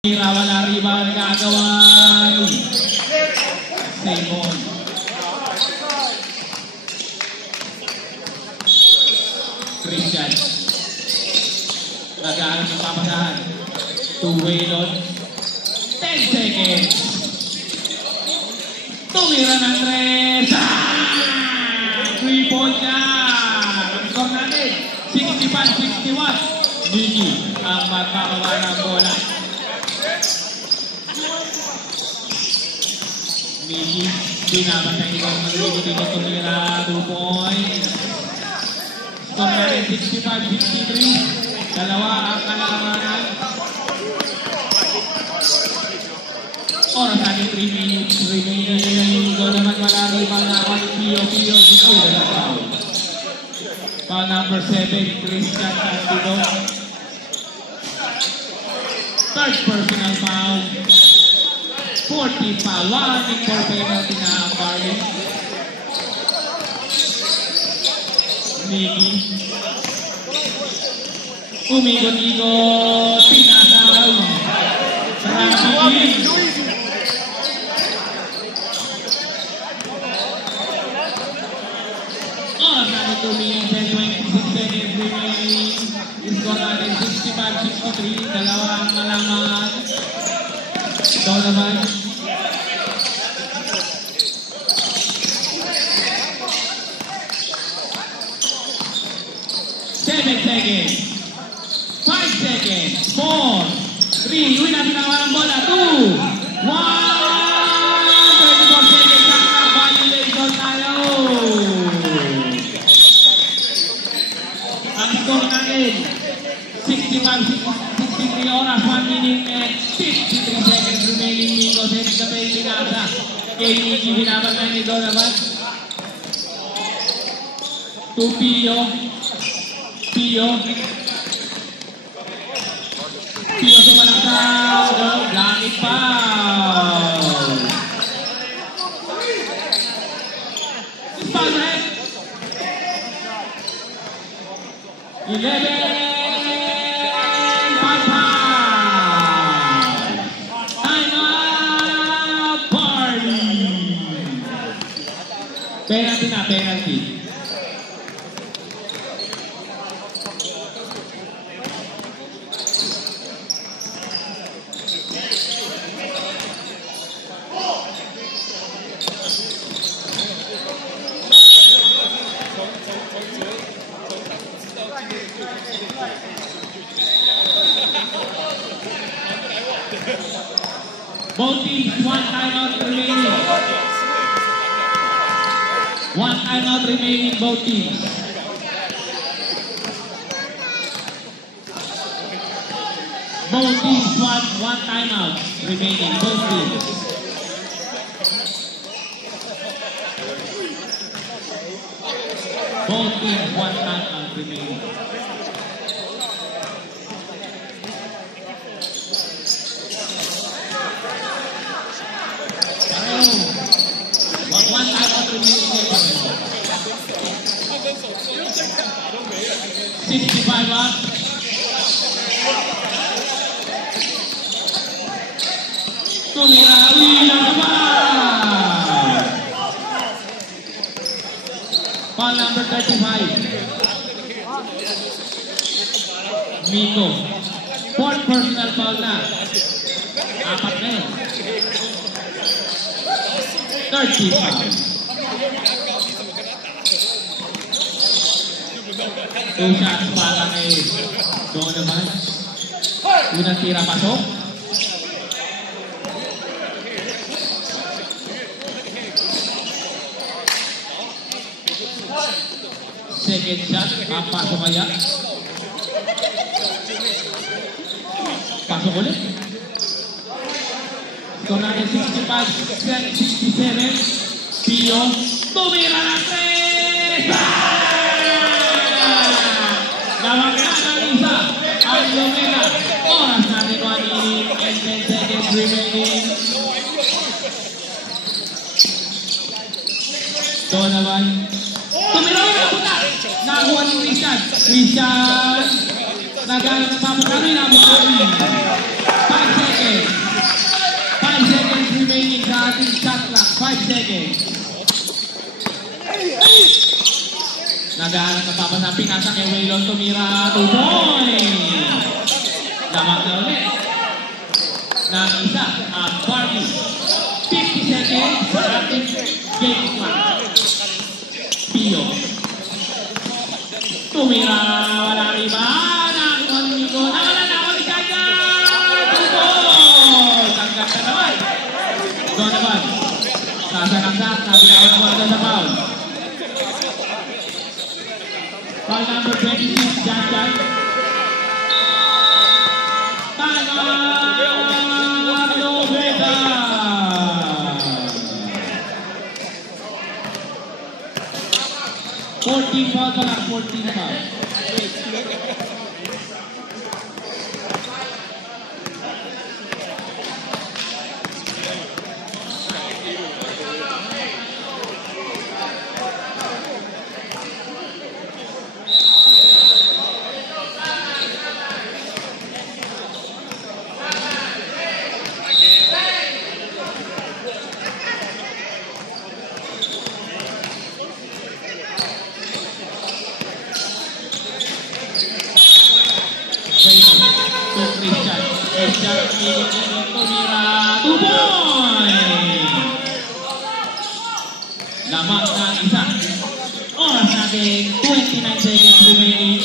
Wala riba nagagawa Simon. Christian. Nag-aaral ng papasahan. Two-way load. 10 seconds. Tumira ng 3. 3-point na. Ang score natin. 65-61. Niki ang magkakawa ng bola. Niki, binabatay ito. Magligot ito tumira. 2 points. Score natin 65-63. Dalawa ang kalamangan. Oras natin 3 minutes remaining. Doon naman malari pa na Pio Gusto na foul. Foul number 7, Christian Candido. Third personal foul. 40 foul. Warning for penalty na ang Barley. Niki. Umigot-igot. Tinasaw. Rambi. Oras natin 2 minutes and 26 seconds remaining. Score natin 65-63. Dalawa ang malaman. Donovan. Seconds. 5 seconds. 4, 3. Uwi natin ang walang bola. 2, 1. 24 seconds lang na. Violation tayo. Ang score natin 65-63 oras. 1 minute and 53 seconds remaining. Nico set sa may pinasa. Kay Niki binabatay ni Donovan. To Pio sumalaktaw. Langit foul. Foul red. 11. 5 foul. Time out. Party. Penalty. Both teams, one timeout remaining. One timeout remaining, both teams. Both teams, one timeout remaining, both teams. Both teams, one timeout remaining. One timeout remaining. 65 up. Tumirawi lang naman. Foul number 35. Miko. Fourth personal foul na. 4 na yun. 30 foul. 2 shots para kay Donovan. Unang tira pasok. Second shot, papasok kaya. Pasok ulit. Score natin 65-67. Pio, tumira ng 3! Nawagyan ng isa ang Lumena. Oras natin 1 minute and 10 seconds remaining. Donovan. Tumira ulit ang puta. Nakuha ni Christian. Christian. Nagano ng papagano yung nabukain. 5 seconds. seconds. Nagahanap ng papasa. Pinasa kay Waylon tumira. 2 points. Lamang na ulit. Nang isa ang Barbie. 50 seconds sa ating game clock. Pio. Tumira. Wala riba. Nakon Nico. Nawala na ako ni Kaya. 2 points. Tangkat na naman. Donovan. Sasakaksak. Nabinawan mo ito sa foul. Foul number 26. Jan Jan. Foul pa lang, 14 foul. Lamang ng isa. Oras natin, 29 seconds remaining.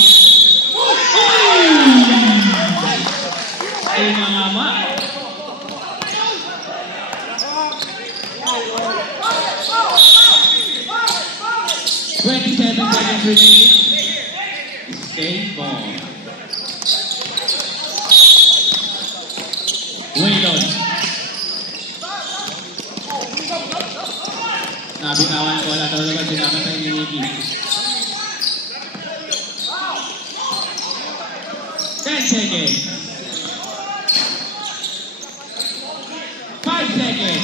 Ay mga ama. Seconds remaining. Stay ball. Waylon. Nabitawan ko, wala talaga sinakatay ni Nicky. 10 seconds. 5 seconds.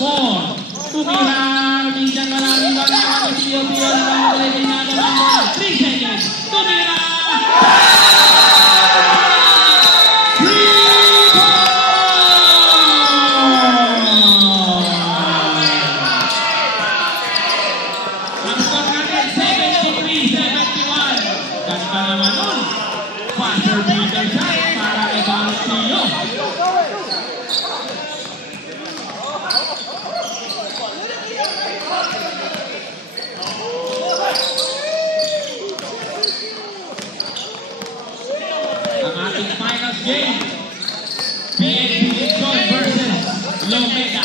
4. Tumira. Minsan maraming bangyaman ni Pio na mga naman. 3 seconds. Tumira. Ang ating finals game, PNP Luzon versus Lomega.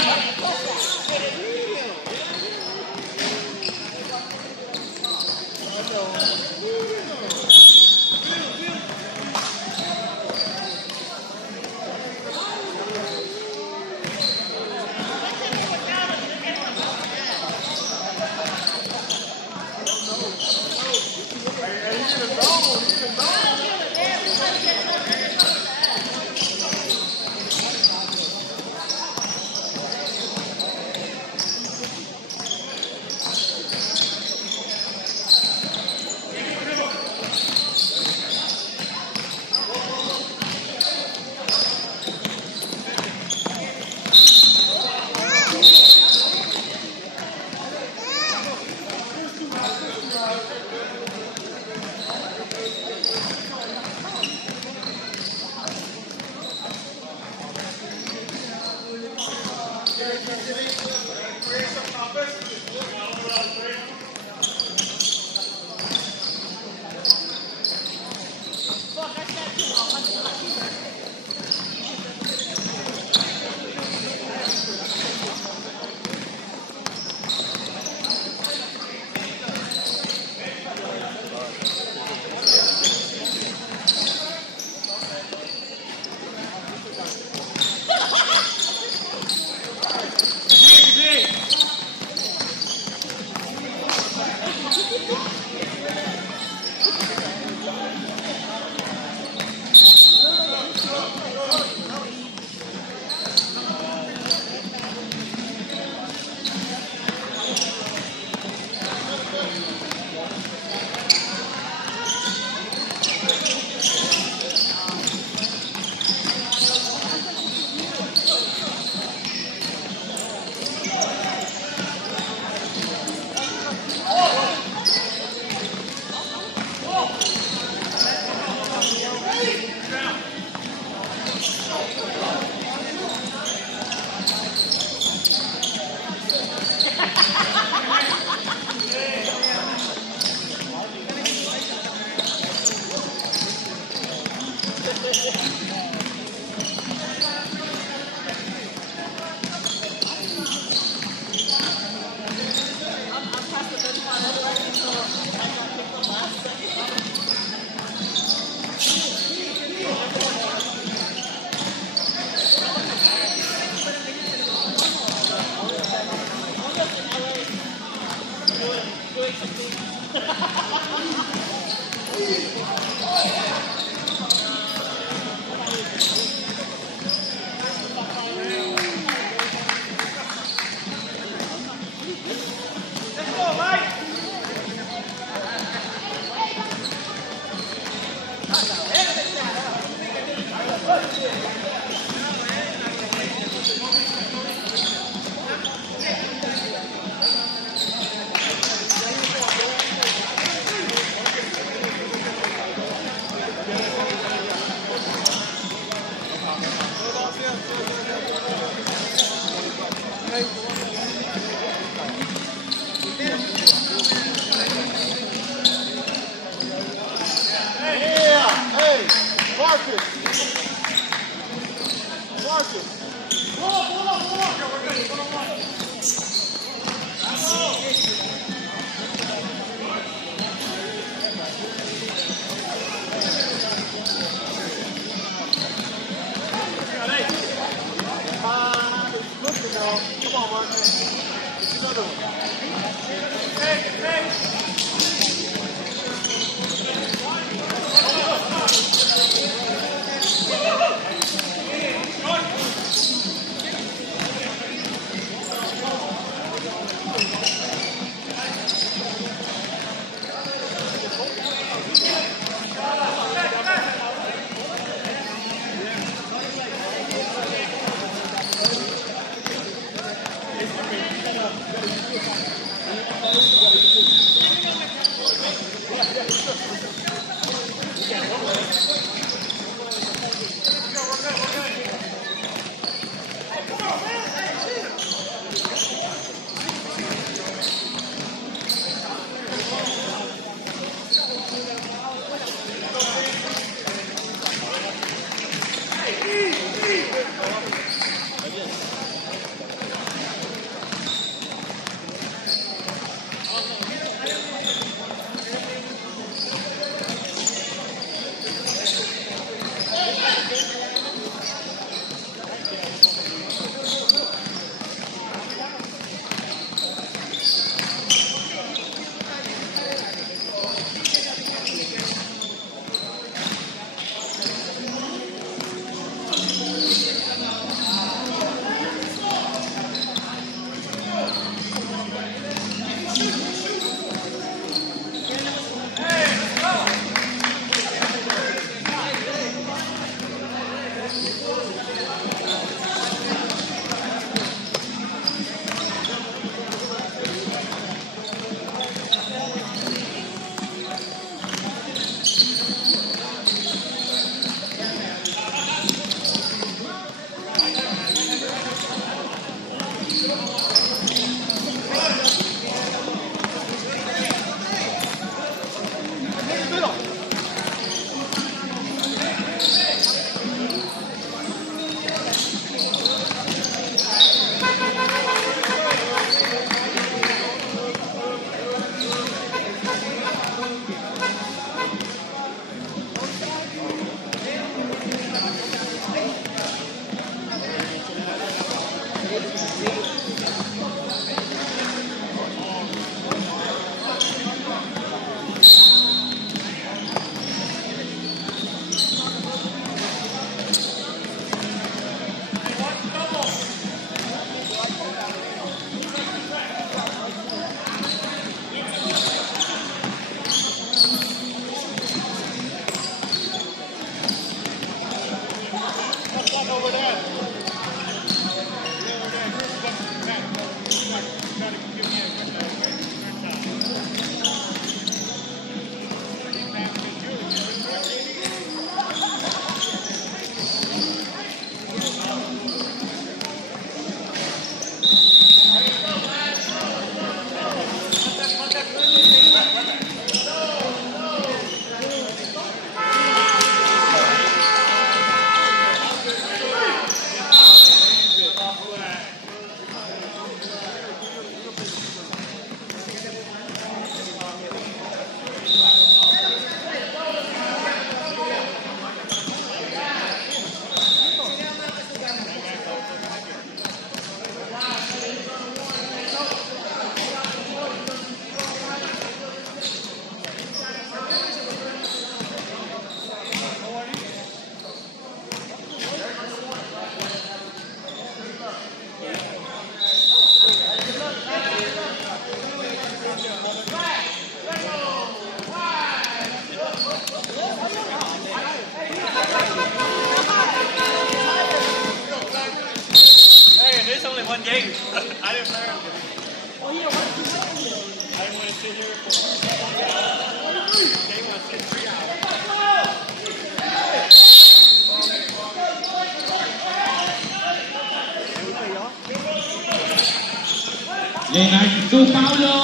Leonard to Paulo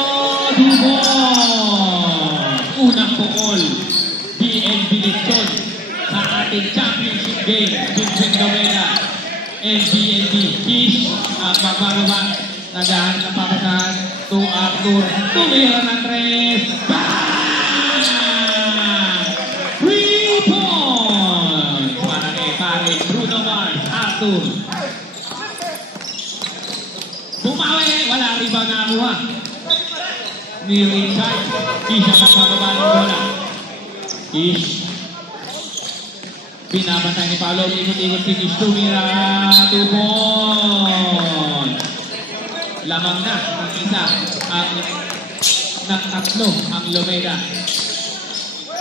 Dubon. Unang pukol. BNB Lechon sa ating championship game. Vincent Gawela and BNB. Kish at magbababa. Nagahan ng papasahan to Arthur. Tumira ng tres. Bang! 3 points para kay pare Bruno Mars. Arthur. Bumawi. Wala rebound na nakuha ni Richard. Kish ang magbababa ng bola. Kish. Pinabantay ni Paolo. Ikot-ikot si Kish. Tumira. 2 points. Lamang na ang isa at ng tatlo ang Lomeda.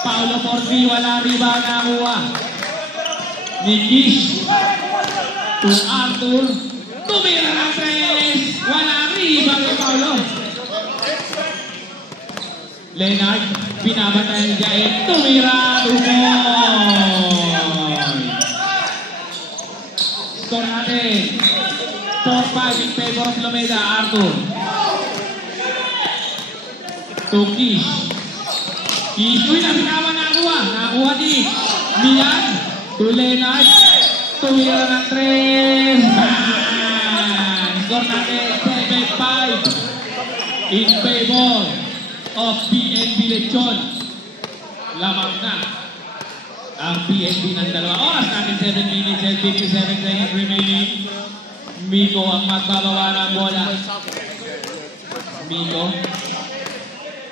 Paolo Porfi, wala rebound na kuha ni Kish to Arthur. Tumira ng tres. Wala rebound ni Paolo. Leonard, pinabantay ni Jael. Tumira. 2 points. Score natin 4-5 in favor of Lomeda. Arthur to Kish. Kish, uy, nabinawa nakuha ni Milan to Leonard. Tumira ng tres. Score natin 7-5 in favor of BNB Lechon. Lamang na ang BNB ng dalawa. Oras natin 7 minutes and 57 seconds remaining. Miko ang magbabawa ng bola. Miko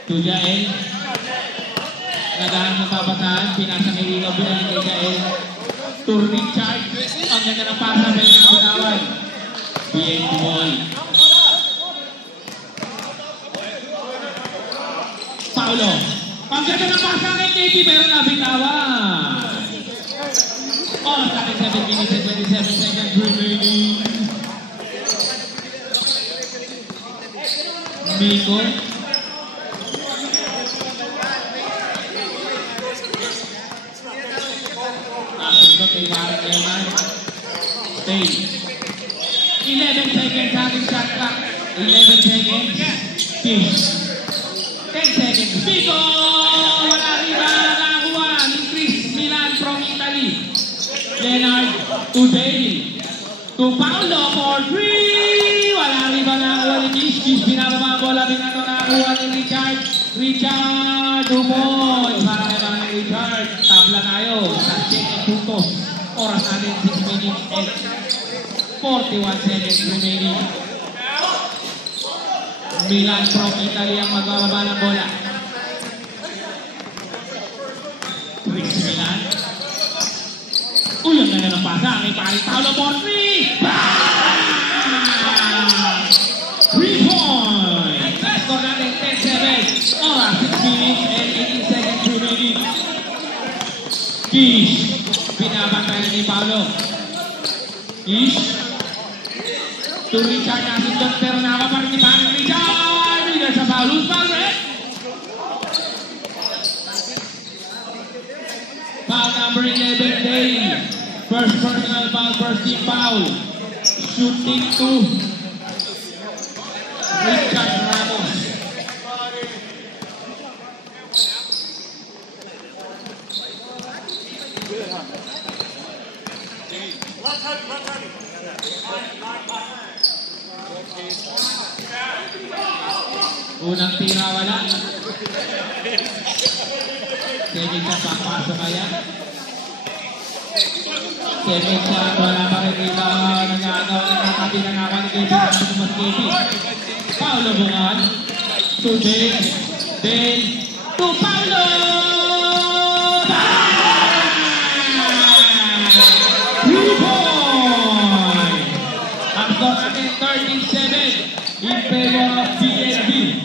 to Jael. Nagahan ng papasahan. Pinasa kay Ikaw. Binalik kay Jael. To Richard. Ang ganda ng pasa. Pero ng bitawan. BNB ball. Paulo. Ang ganda ng pasa kay Katie. Pero nabitawan. Oras natin 7 minutes and 27 seconds remaining. Miko. Asin ko kay Warren Leman. Stay. 11 seconds ating shot clock. 11 seconds. Kish. 10 seconds. Miko! Wala riba. Nakakuha ni Chris Milan from Italy. Leonard to Dale. To Paulo for 3. Wala riba nakakuha ni Kish. Kish binababa ang bola. Binato nakakuha ni Richard. Richard. 2 points. Para kay mga Richard. Tabla tayo sa 7 puntos. Oras natin 6 minutes and 41 seconds remaining. Milan from Italy ang magbababa ng bola. Chris Milan. Uy, ang ganda ng pasa. May paring Paulo Porfi. 3 points. Score natin 10-7. Oras 6 minutes and 18 seconds remaining. Kish. Binabantayan ni Paulo. Kish. To Richard. Nasundot pero nakaparin ni Paring Richard. Bigyan sa Paulo. Palmer. Foul number 11, Dale. First personal foul, first team foul. Shooting to Richard Ramos. Unang tira wala. Second shot papasok kaya. Second shot wala pa rin rebound. Nag-aagaw ng katabi na nakuha ni Kevin. Mas Kevin. Paulo Bungan. To Dale. Dale. To Paulo! 3 points! Ang score natin 13-7 in favor of BNB.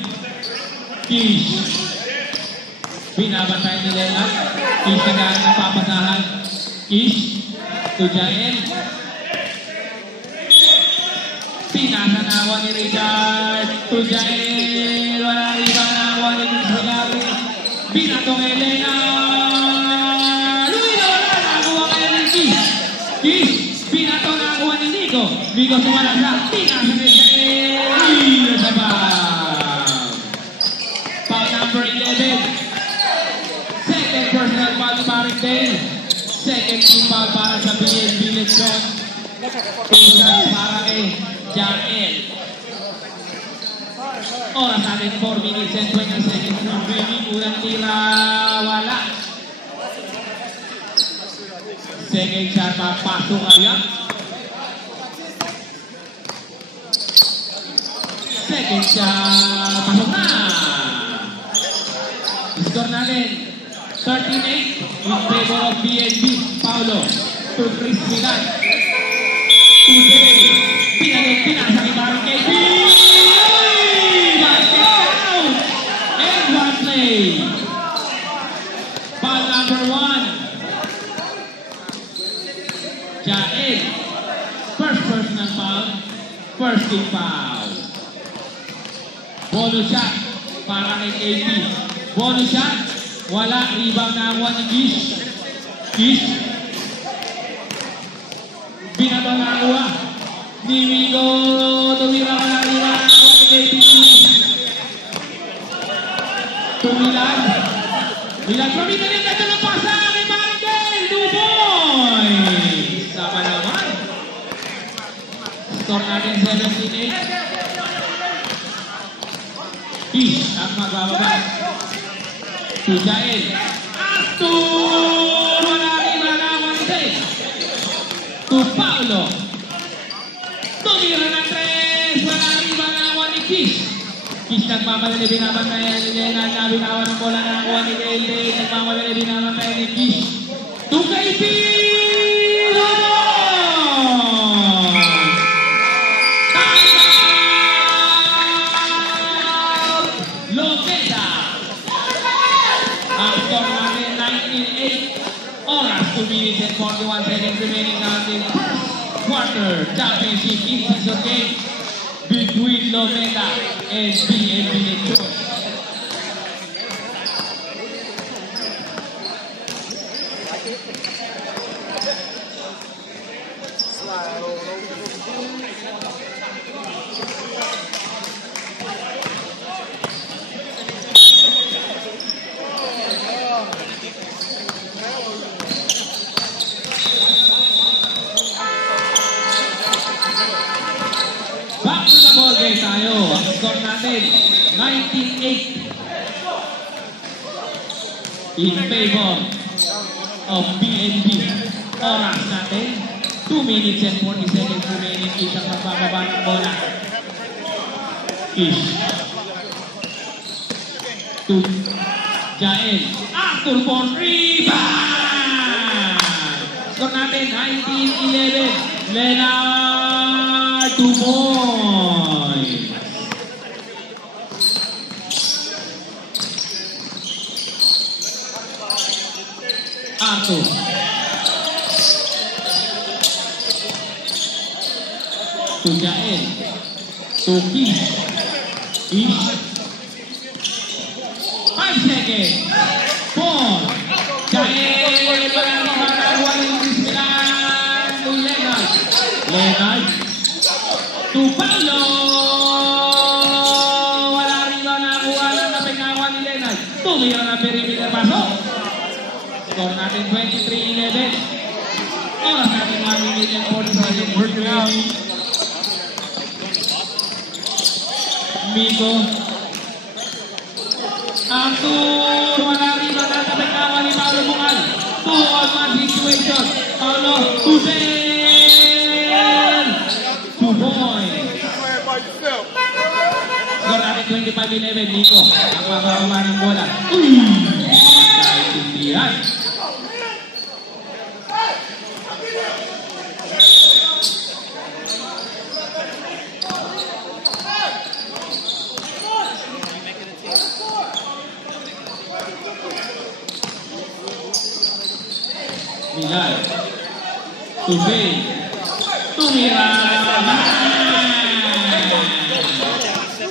Kish. Binabantay ni Leonard. Kish na gano'n ng papasahan. Kish to Jael. Pinasanawa ni Richard to Jael. Wala rin ba nawa ni Guzmilari. Binato kay Leonard. Luwi na wala. Nakuha kaya ni Kish. Kish. Binato nakuha ni Nico. Migo. Migo sumalasa. Pinasa kay Jael. Sa foul. Foul number 11. Second personal foul ni Paring Dale. Second team foul para sa BNB Lechon. Pinasa para kay Jael. Oras natin 4 minutes and 20 seconds remaining. Unang tira, wala. Second shot, papasok agad. Second shot, pasok na. Score natin 38 in favor of BNB. Paulo to Chris Milan. Today, pinasa ni Baron KB. Foul number 1. Jael. First personal foul. First team foul. Bonus shot para kay KP. Bonus shot. Wala. Rebound na ang 1 ni Kish. Kish. Binato na kuha. Ni Migo. Tumira ka na rebound na 1 ni KP. Tumilan. Milan pamita niya ganda ng pasa kay Marigel. Duboy. Sama naman. Score natin 17-8. Kish ang magbababa. To Jael. Astur. Wala rin malaman din. To Paulo. Tumira ng 3. Wala rin malaman ni Kish. Kish nagmamadali binabantayan ni Lennon na binawan ng bola na nakuha ni Dale. Nagmamadali binabantayan ni Kish. Tukay Pilo! Timeout! Lopeza! Ang score natin 19-8. Oras 2 minutes and 41 seconds remaining natin. Quarter championship in-season game between Lometa and BNB Lechon. Back to the ball game tayo. Ang score natin, 19-8 in favor of BNB. Oras natin, 2 minutes and 40 seconds remaining. Kish ang magbababa ng bola. Kish. To Jael. After for rebound! Score natin, 19-11. Leonard Duboy. Arthur. To Jael. To Kish. Kish. 5 seconds. 4. Jael. Walang makakuha ng Chris Milan. To Leonard. Leonard. To Paulo. Wala rin ba nakuha ng napingawa ni Leonard. Tumira na perimeter pasok. Score natin 23-11. Oras natin 1 minute and 40 seconds remaining. Migo. Arthur. Wala rin ba na napingawa ni Paulo Bungal. 2-on-1 situation. Paulo. Tusel. Duboy. Score natin 25-11. Nico. Ang mababa ng bola. Kahit hindi yan. Milan. Tubay. Tumira.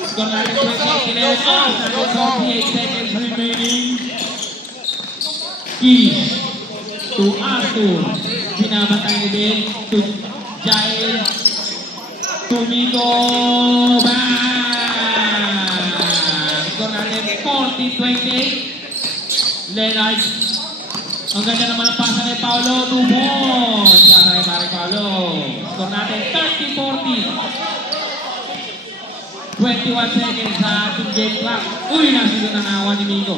Score natin 28-11. 48 seconds remaining. Kish. To Arthur. Binabantay ni Ben. To Jael. Tumiko bang! Score natin 40-28. Leonard. Ang ganda naman ang pasa kay Paolo. Dubon. Pasa kay Pare Paolo. Score natin 30-40. 21 seconds sa ating game clock. Uy, nasunod na nawa ni Miko.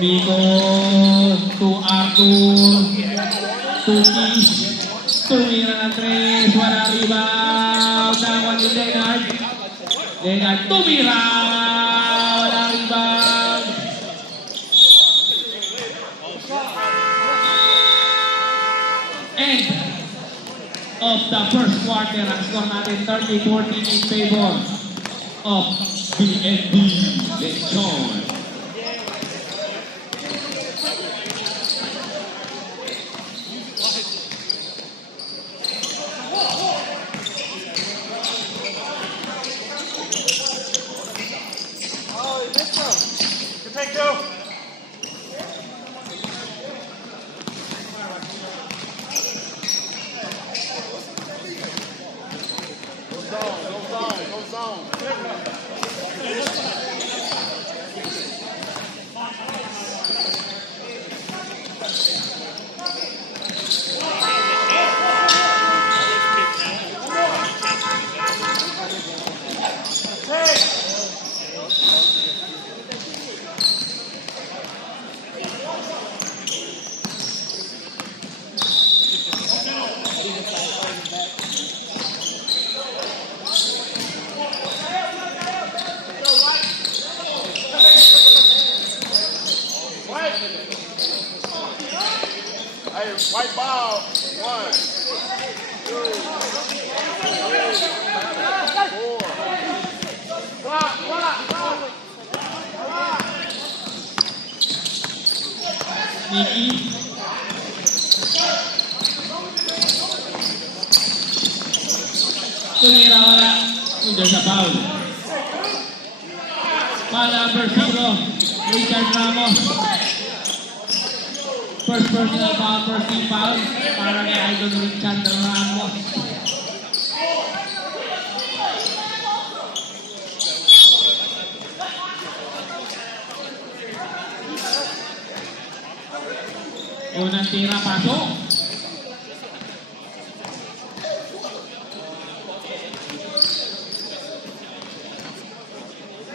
Miko to Arthur. To Kish. Tumira ng 3. Wala rebound. Nawa ni Leonard. Leonard tumira. Wala rebound. End of the first quarter. Ang score natin 30-14 in favor of BNB Lechon. White ball. 1, 2, 3, 4. Nikki. Tumira wala. Hindi sa foul. Foul number 0. Richard Ramos. First personal foul, first team foul. Para kay Idol Richard Ramos. Unang tira, pasok.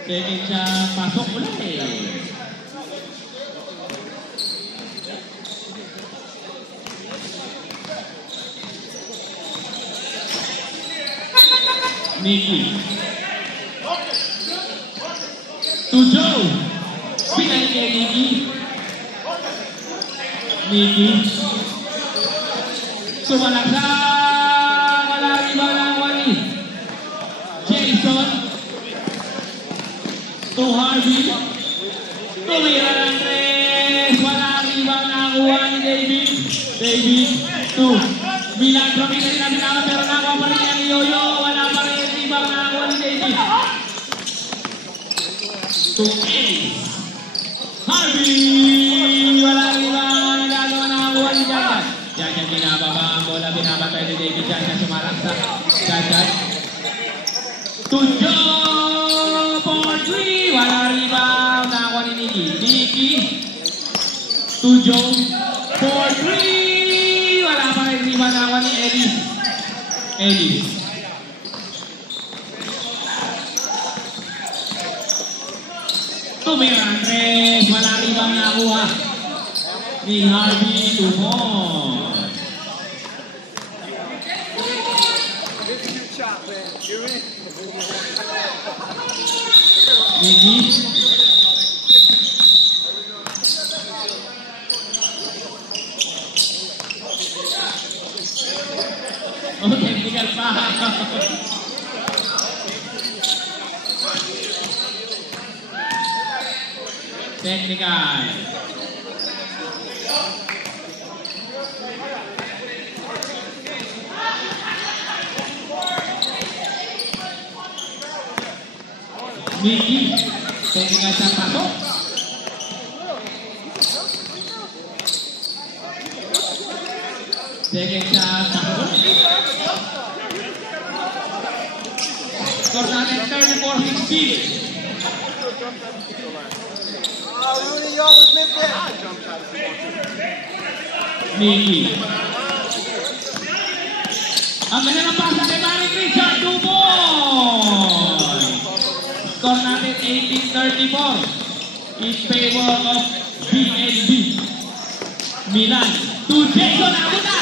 Second siya, pasok ulit eh. Nikki. To Joe. Pinalik kay Nikki. Nikki. Sumalagsak. Wala riba ng wali. Jason. To Harvey. Tumira ng 3. Wala riba na kuha ni David. David. To Milan. Pramila rin namin naman pero nakuha pa rin niya ni Yoyo. Wala pa rin riba na kuha ni David. To Eddie. Harvey. Wala riba. Nagagawa na kuha ni Jajan. Jajan binababa ang bola. Binabatay ni David. Jajan sumalaksak. Jajan. To Joe for 3. Wala riba. Nakakuha ni Nikki. Nikki. To Joe for 3. Wala pa rin riba. Nakakuha ni Eddie. Eddie. Tumira ang 3. Wala ribang nakuha ni Harvey Dumont. Nikki. Oh, technical foul. Technical. Nikki. Technical sa pasok. Second shot, pasok. Score natin 34-16. Rooney Young was missed there. Nicky. Ang ganda ng pasa kay Manny Richard, 2 points. Score natin 18-34 in favor of BNB. Milan to Jason, abuta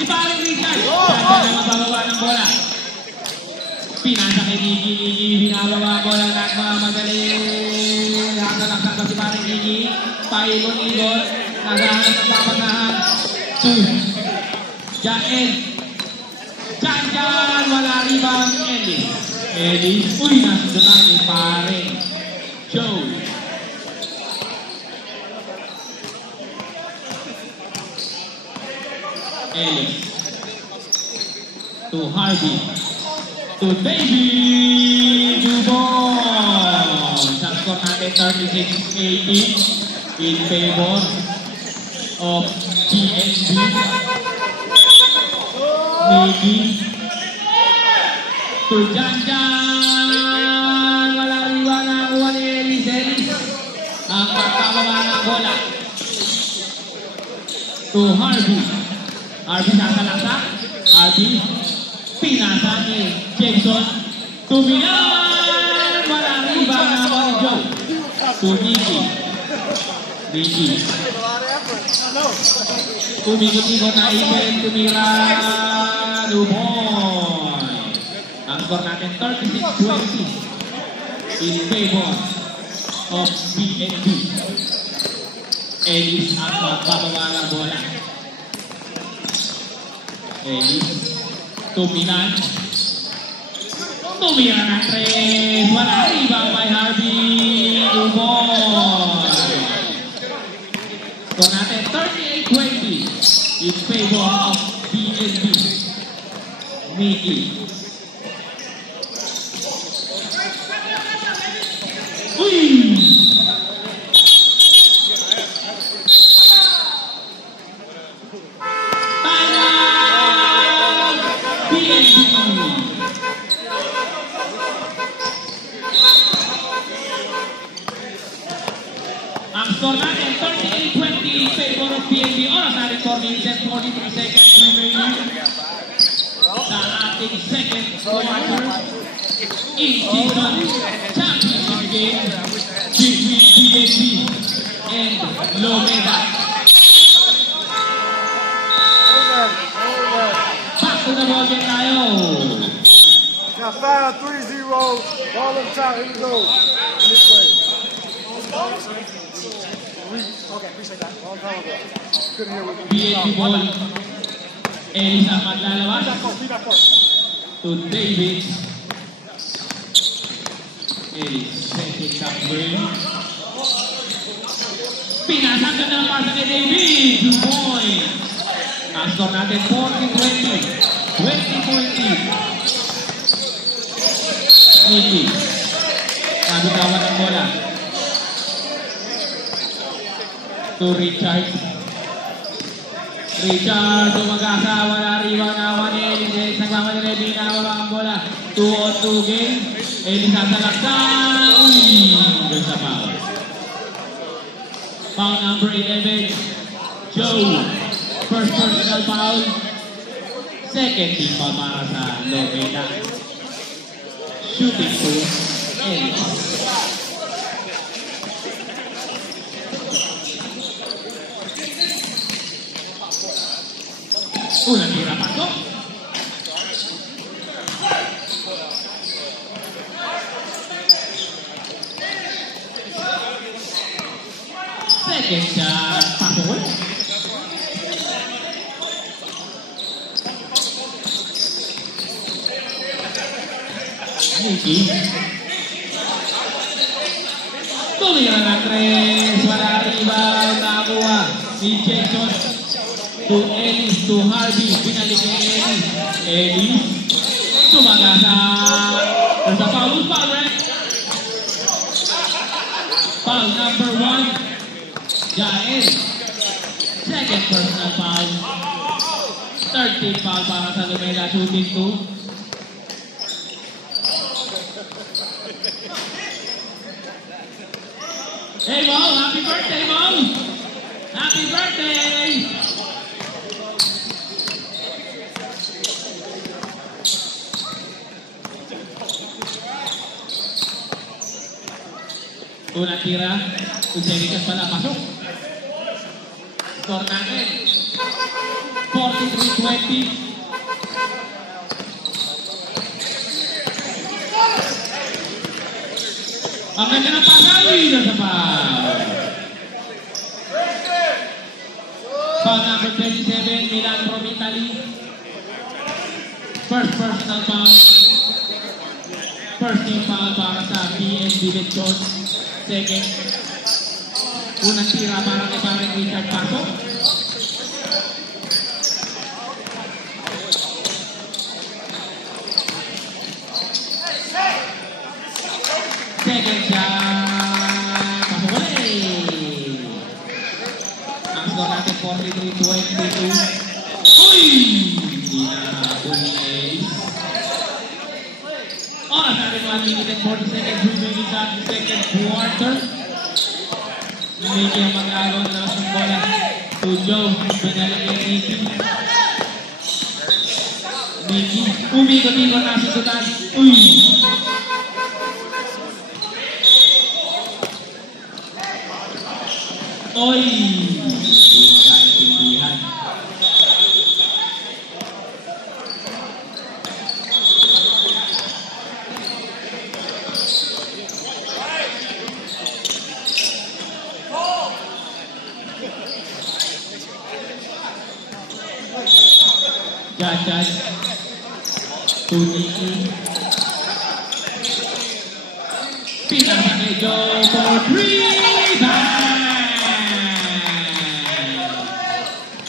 ni Manny Richard. Saan na mabababa ng bola. Pinasa kay Nicky, binababa ang bola ng nagmamadali. Nakakalaksak pa si Manny Nicky. Paikot-ikot. Naghahanap ng papatahan. Jael. Janjan, wala rebound. Ellis. Uy, nasa na ni pare. Joe. Ellis. To Harvey. To David Dubon. Sa score natin 36-18 in favor of BNB. Maybe to Janjan, wala riba na kuha ni Ellis. Ang pagkababa ng bola to Harvey. Harvey sasalaksak. Harvey pinasa ni Jackson to Milan, wala riba na kuha ni Joe. To Nicky. Umikot-ikot na Iben, tumira Dubon. Ang score natin 36-20 in favor of BNB. Ellis ang magpapaba ng bola. Ellis tuminan. Tumira ng 3. Wala rebound by Harvey Dubon. Score natin 38-20 in favor of BNB. Nicky. Uy! Time out! BNB. Ang score natin 38-20 in favor of BNB. Oras natin 4 minutes and 43 seconds remaining sa ating second quarter in-season championship game between BNB and Lomeda. Back to the ball game tayo. Now 5-3-0. Ball up top. Here we go. This way. Okay, appreciate that. Long time ago. Couldn't hear what you BNB ball. Ellis ang maglalabas to David. Ellis, second number. Pinasang ka ng pasa kay David. 2 points. Ang score natin 40-20. 20-20. Nicky. Nabitawan ang bola. To Richard. Richard, tumagasa, wala rebound na ako ni Ellis. Nagmamadali, binababa ang bola. 2-on-2 game. Ellis sasalaksak. Uy! Doon sa foul. Foul number 11. Joe. First personal foul. Second team foul para sa Lomeda. Shooting to Ellis. Unang tira pasok. Second shot, pasok ulit. Nicky. Tumira ng 3. Wala rebound. Nakakuha ni Jackson. To Ellis, to Harvey. Pinalik ni Ellis. Ellis. Tumagasa. There's a foul. Who's foul, right? Foul number 1. Jael. Second personal foul. Third team foul para sa Lomeda. Shooting 2. Hey, Mo! Happy birthday, Mo! Happy birthday! Unang tira. Usenikas pala. Pasok. Score natin. 43-20. Ang ganda ng pasawi na sa foul. Foul number 27, Milan from Italy. First personal foul. First team foul para sa PNB Lechon. Second. Unang tira para kay Parang Richard Pasok. Second shot. Pasok ulit. Ang score natin 43-22. Uy! Hindi na huli Ellis. Oras natin 1 minute and 40 seconds remaining sa ating second quarter. Hindi ang mag-agaw na labas ng bola. To Joe. Pinalik yung Nicky. Nicky. Umikot-ikot na si Tutan. Uy! Oy! Kaintindihan. Jajad. Tuniki. Pinasa kay Joe for 3.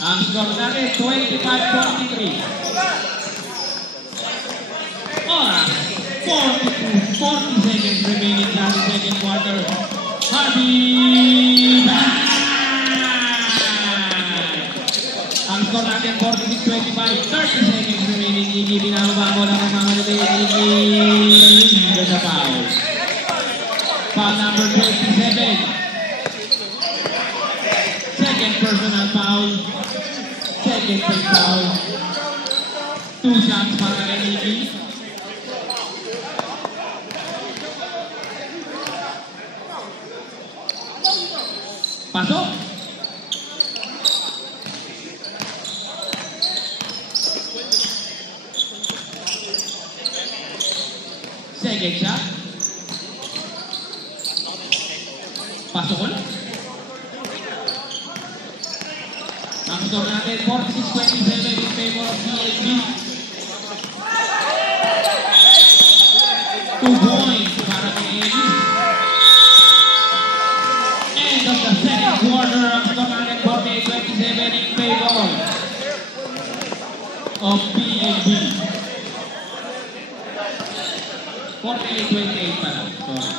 Ang score natin, 25-43. Oras, 40 seconds remaining sa second quarter. Harvey Bang! Ang score natin, 46-25. 30 seconds remaining. Iggy, binababa mo lang ang mga nalagay. Iggy, there's a foul. Foul number 27. Second personal foul. Second free foul. 2 shots para kay Nicky. Pasok. Second shot. Pasok ulit. Ang score natin, 46-27 in favor of PNB. 2 points para kay Ellis. End of the second quarter. Ang score natin, 48-27 in favor of PNB. 48-28 pala. Sorry.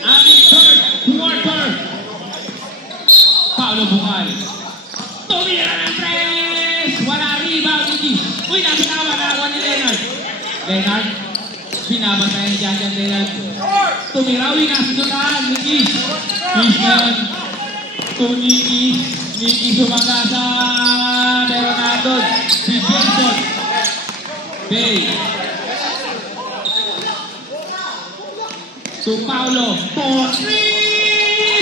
Ating third quarter. Paulo Bungal. Tumira ng tres. Wala rebound, Nicky. Uy, nabitawan na ako ni Leonard. Leonard. Binabantayan dyan Leonard. Tumira, uwi na sinutaan, Nicky. Christian. To Nicky. Nicky sumagasa. Meron na doon. Si Jason. Bay. To Paulo for 3.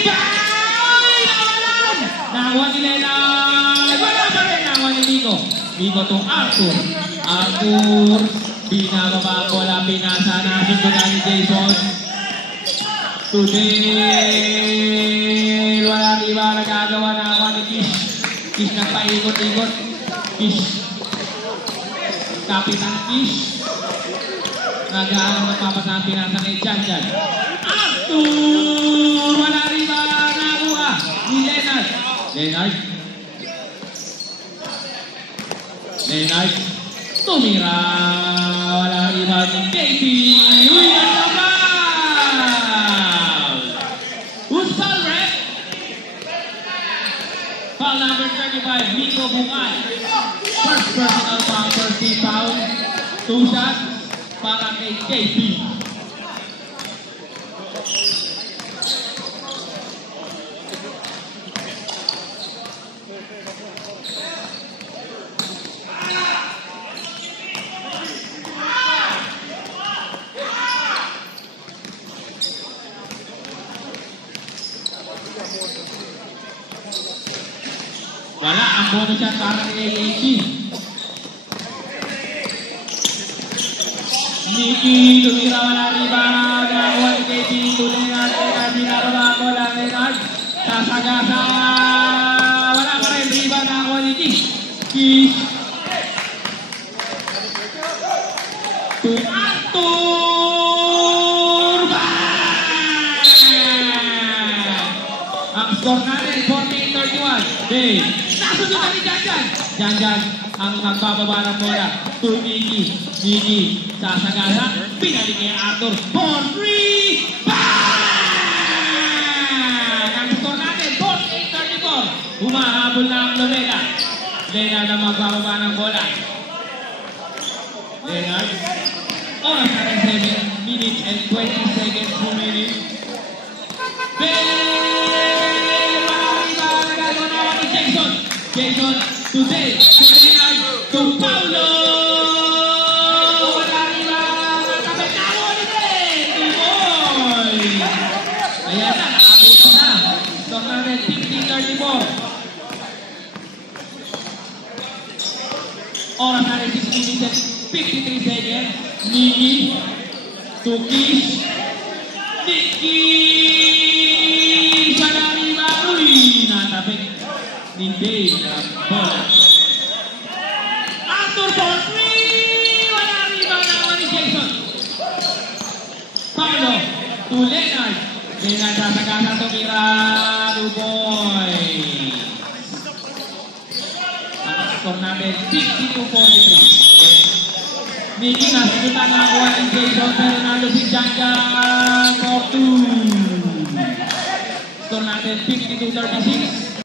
Nawalan! Nakuha ni Leonard. Wala pa rin. Nakuha ni Migo. Migo to Arthur. Arthur. Binababa ang bola. Pinasa na. Sundugan ni Jason. Today, wala iba nagagawa na ako ni Kish. Kish nagpaikot-ikot. Kish. Kapitan Kish. Nag-aalam ng papasahan pinasa kay Janjan. Arthur! Wala iba nakakuha ni Leonard. Leonard. Tumira. Wala iba ni KP. Uy, nagkaba! Who's foul, Red? Foul number 35, Nico Bungay. First personal foul, first team foul. 2 shots para kay KP. Wala, ang bonus shot para kay AAC. Nicky, tumira, wala rebound. Nakakuha ni KP, tuloy natin. Binababa ko lang Leonard. Sasagasa. Wala pa rin rebound. Nakakuha ni Kish. Kish. To Arthur. Bang! Ang score natin, 48-31. Dave. Nasunod na ni Janjan. Janjan ang nagbababa ng bola. To Nicky. Nicky. Sasagasa. Pinalik niya Arthur. For 3. Bang! Ang score natin, 48-34. Humahabol na ang Lumela. Leonard ang magbababa ng bola. Leonard. Oras na rin 7 minutes and 20 seconds remaining. Jason, today, to Leonard, to Paulo! Wala rin ba? Nakapit na ako ulit eh! Tumoy! Ayan na, nakapit na. Score natin, 50-34. Oras na rin, 6 minutes and 53 seconds. Nicky, to Kish. Nicky! Wala rin ba? Uy! Natapit. Ni Dave na bola. Arthur for 3! Wala rebound naman ni Jason. Paulo to Leonard. Leonard sasagasa tumira. Duboy. Ang score natin 52-43. Nicky nasunutan na kuha ni Jason. Pero nalo si Janjan for 2. Score natin 52-36.